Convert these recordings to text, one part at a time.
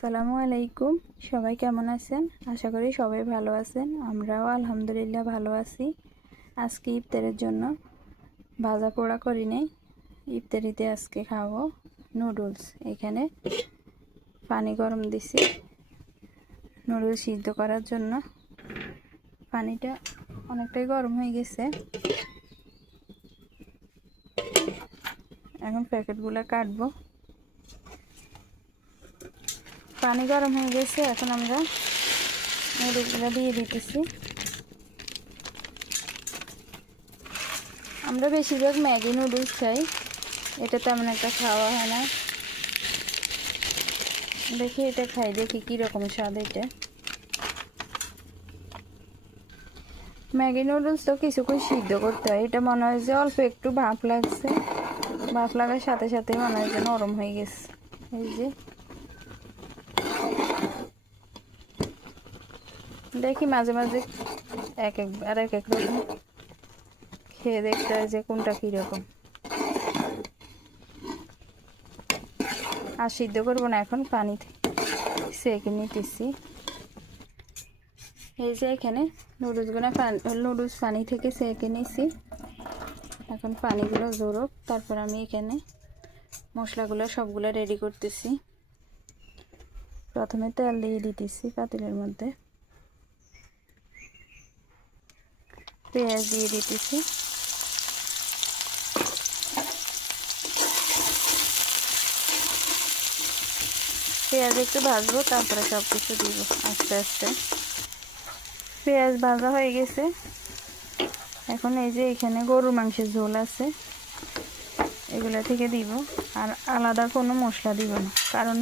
আসসালামু আলাইকুম। সবাই কেমন আছেন? আশা করি সবাই ভালো আছেন। আমরাও আলহামদুলিল্লাহ ভালো আছি। আজকে ইফতারের জন্য ভাজা পোড়া করি নেই। ইফতারিতে আজকে খাবো নুডলস। এখানে পানি গরম দিছি নুডলস সিদ্ধ করার জন্য। পানিটা অনেকটাই গরম হয়ে গেছে। এখন প্যাকেটগুলো কাটবো। পানি গরম হয়ে গেছে, এখন আমরা নুডলসগুলো দিয়ে দিতেছি। আমরা বেশিরভাগ ম্যাগি নুডলস খাই, এটা তেমন একটা খাওয়া হয় না। দেখি এটা খাই, দেখি কীরকম স্বাদ। এটা ম্যাগি নুডলস তো কিছুক্ষণ সিদ্ধ করতে হয়। এটা মনে হয় যে অল্প একটু ভাপ লাগছে, ভাপ লাগার সাথে সাথে মনে হয় যে নরম হয়ে গেছে। এই যে দেখি মাঝে মাঝে এক এক রকম খেয়ে দেখতে হয় যে কোনটা কীরকম। আর সিদ্ধ করবো না, এখন পানি সেঁকে নিতেছি। এই যে এখানে নুডলস পানি থেকে সেঁকে নিছি। এখন পানিগুলো জোরক, তারপর আমি এখানে মশলাগুলো সবগুলো রেডি করতেছি। প্রথমে তেল দিয়ে দিতেছি পাতিলের মধ্যে, পেঁয়াজ দিয়ে দিতেছি, পেঁয়াজ একটু ভাজবো, তারপরে সব কিছু দিব আস্তে আস্তে। পেঁয়াজ ভাজা হয়ে গেছে। এখন এই যে এখানে গরুর মাংসের ঝোল আছে, এগুলো থেকে দিব। আর আলাদা কোনো মশলা দিব না, কারণ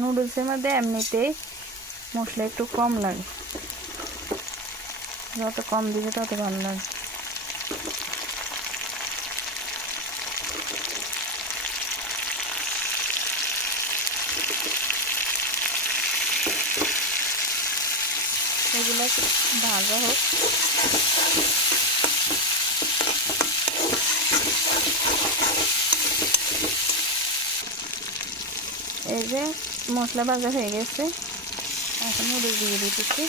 নুডলসের মধ্যে এমনিতেই মশলা একটু কম লাগে। যত কম দিবে তত ভালো লাগে। এগুলো ভাজা হোক। এই যে মশলা ভাজা হয়ে গেছে, এখন নুডলস দিয়ে দিতেছি।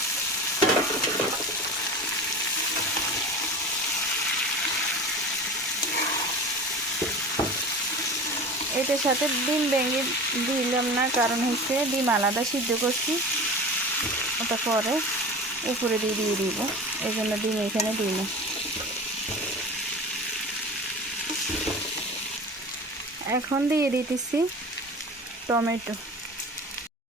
এটার সাথে ডিম ভেঙে দিলাম না, কারণ হচ্ছে ডিম আলাদা সিদ্ধ করছি, ওটা পরে উপরে দিয়ে দিব, এই জন্য ডিম এখানে দিই না। এখন দিয়ে দিতেছি টমেটো।